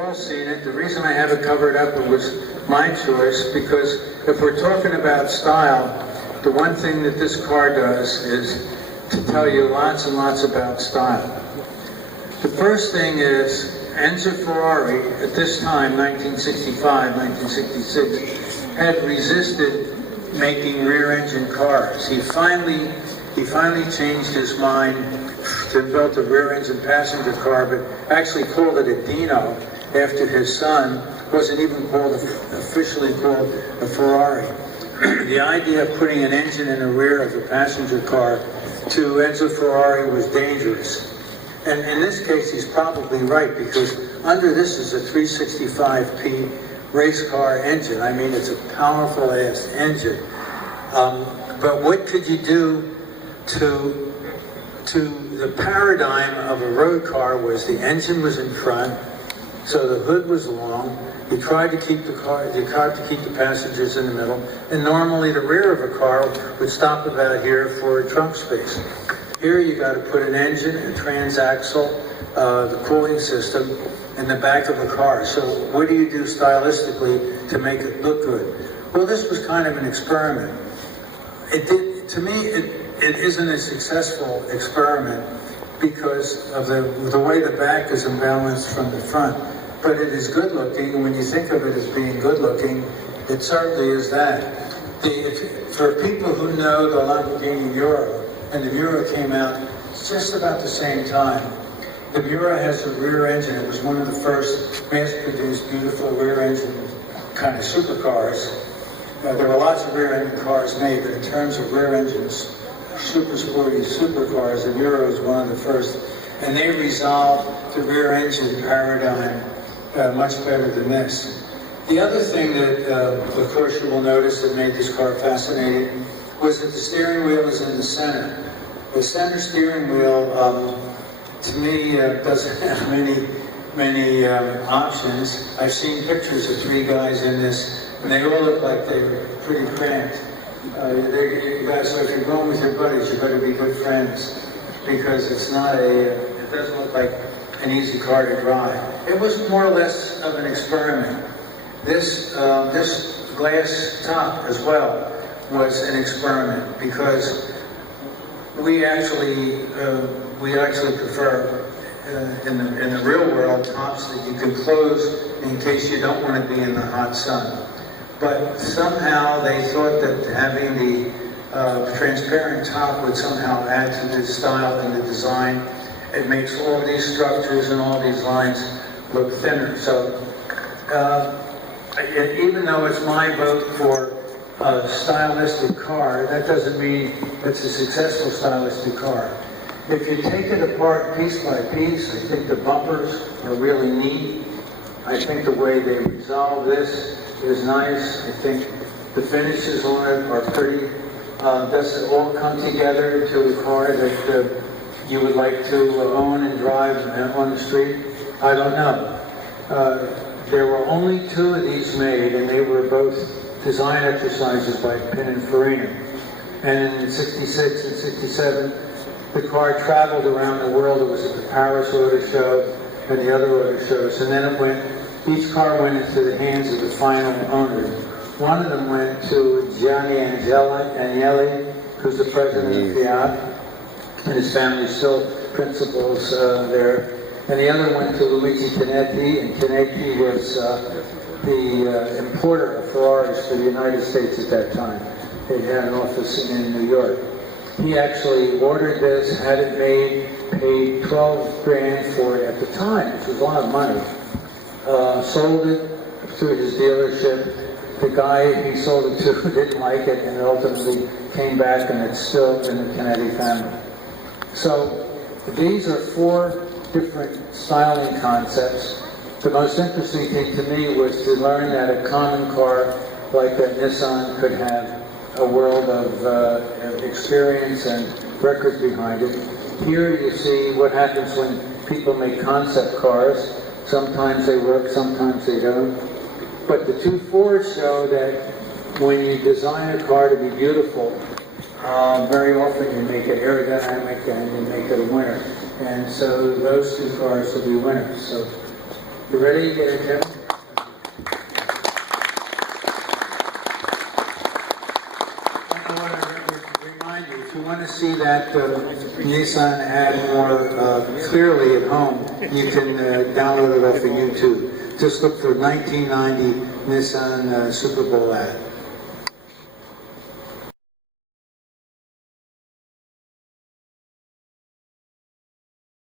All seen it. The reason I have it covered up, it was my choice, because if we're talking about style, the one thing that this car does is to tell you lots and lots about style. The first thing is Enzo Ferrari at this time, 1965, 1966, had resisted making rear-engine cars. He finally changed his mind to build a rear-engine passenger car, but actually called it a Dino after his son. Wasn't even officially called a Ferrari. The idea of putting an engine in the rear of a passenger car to Enzo Ferrari was dangerous. And in this case, he's probably right, because under this is a 365p race car engine. I mean, it's a powerful ass engine. But what could you do to the paradigm of a road car was the engine was in front, so the hood was long. You tried to keep the passengers in the middle, and normally the rear of a car would stop about here for a trunk space. Here you got to put an engine, a transaxle, the cooling system in the back of a car. So what do you do stylistically to make it look good? Well, this was kind of an experiment. To me, it isn't a successful experiment because of the way the back is imbalanced from the front. But it is good looking, and when you think of it as being good looking, it certainly is that. For people who know the Lamborghini Miura, and the Miura came out just about the same time. The Miura has a rear engine. It was one of the first mass-produced, beautiful rear-engine kind of supercars. There were lots of rear-engine cars made, but in terms of rear engines, super sporty supercars, the Miura was one of the first. And they resolved the rear engine paradigm much better than this. The other thing that, of course, you will notice that made this car fascinating was that the steering wheel is in the center. The center steering wheel, to me, doesn't have many options. I've seen pictures of three guys in this, and they all look like they're pretty cramped. You guys, so if you're going with your buddies, you better be good friends, because it's not it doesn't look like an easy car to drive. It was more or less of an experiment. This glass top as well was an experiment, because we actually prefer in the real world tops that you can close in case you don't want to be in the hot sun. But somehow they thought that having the transparent top would somehow add to the style and the design. It makes all these structures and all these lines look thinner. So even though it's my vote for a stylistic car, that doesn't mean it's a successful stylistic car. If you take it apart piece by piece, I think the bumpers are really neat. I think the way they resolve this is nice. I think the finishes on it are pretty. Does it all come together to a car that you would like to own and drive on the street? I don't know. There were only two of these made, and they were both design exercises by Pininfarina. And in 66 and 67, the car traveled around the world. It was at the Paris Auto Show and the other auto shows. And then each car went into the hands of the final owner. One of them went to Gianni Agnelli, who's the president of Fiat, and his family still principals there. And the other went to Luigi Chinetti, and Chinetti was the importer of Ferraris for the United States at that time. It had an office in New York. He actually ordered this, had it made, paid 12 grand for it at the time, which was a lot of money. Sold it through his dealership. The guy he sold it to didn't like it, and it ultimately came back, and it's still in the Chinetti family. So these are four different styling concepts. The most interesting thing to me was to learn that a common car like a Nissan could have a world of experience and record behind it. Here you see what happens when people make concept cars. Sometimes they work, sometimes they don't. But the two Fords show that when you design a car to be beautiful, very often you make it aerodynamic and you make it a winner. And so those two cars will be winners. So You ready, Kevin? I want to remind you, if you want to see that Nissan ad more clearly at home, you can download it off of YouTube. Just look for 1990 Nissan Super Bowl ad.